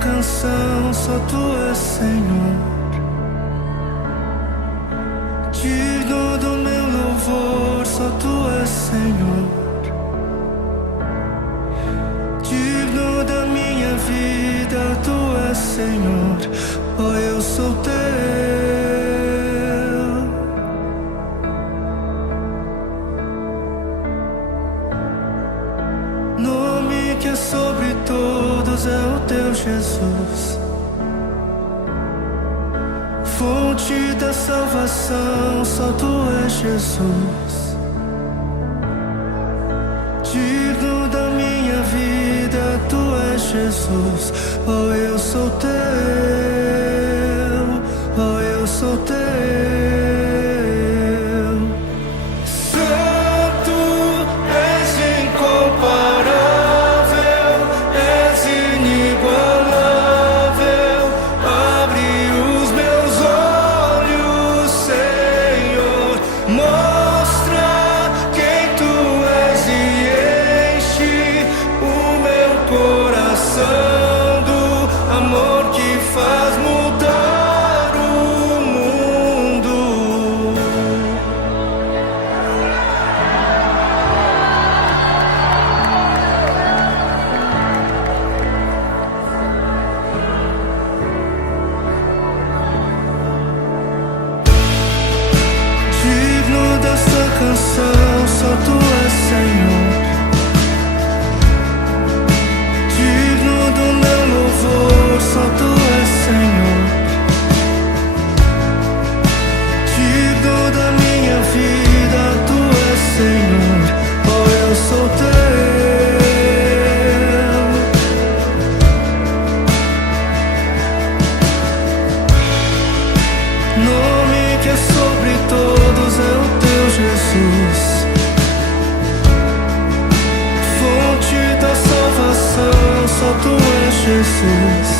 canção, só tu és Senhor. Digno do meu louvor, só tu és Senhor. Digno da minha vida, tu és Senhor. Oh, eu sou teu. Nome que é sobre todos é o teu Jesus. Fonte da salvação, só tu és Jesus. Digno da minha vida, tu és Jesus. Oh, eu sou teu. Oh, eu sou teu. Santo, és incomparável, és inigualável. Abre os meus olhos, Senhor. Mostra quem tu és e enche o meu coração do amor que faz mudar o mundo. Digno dessa canção, só tu és Senhor. Digno do meu louvor, só tu és Senhor. Digno da minha vida, tu és Senhor. Oh, eu sou teu. Nome que é sobre todos é o teu Jesus. Fonte da salvação, só tu és Jesus.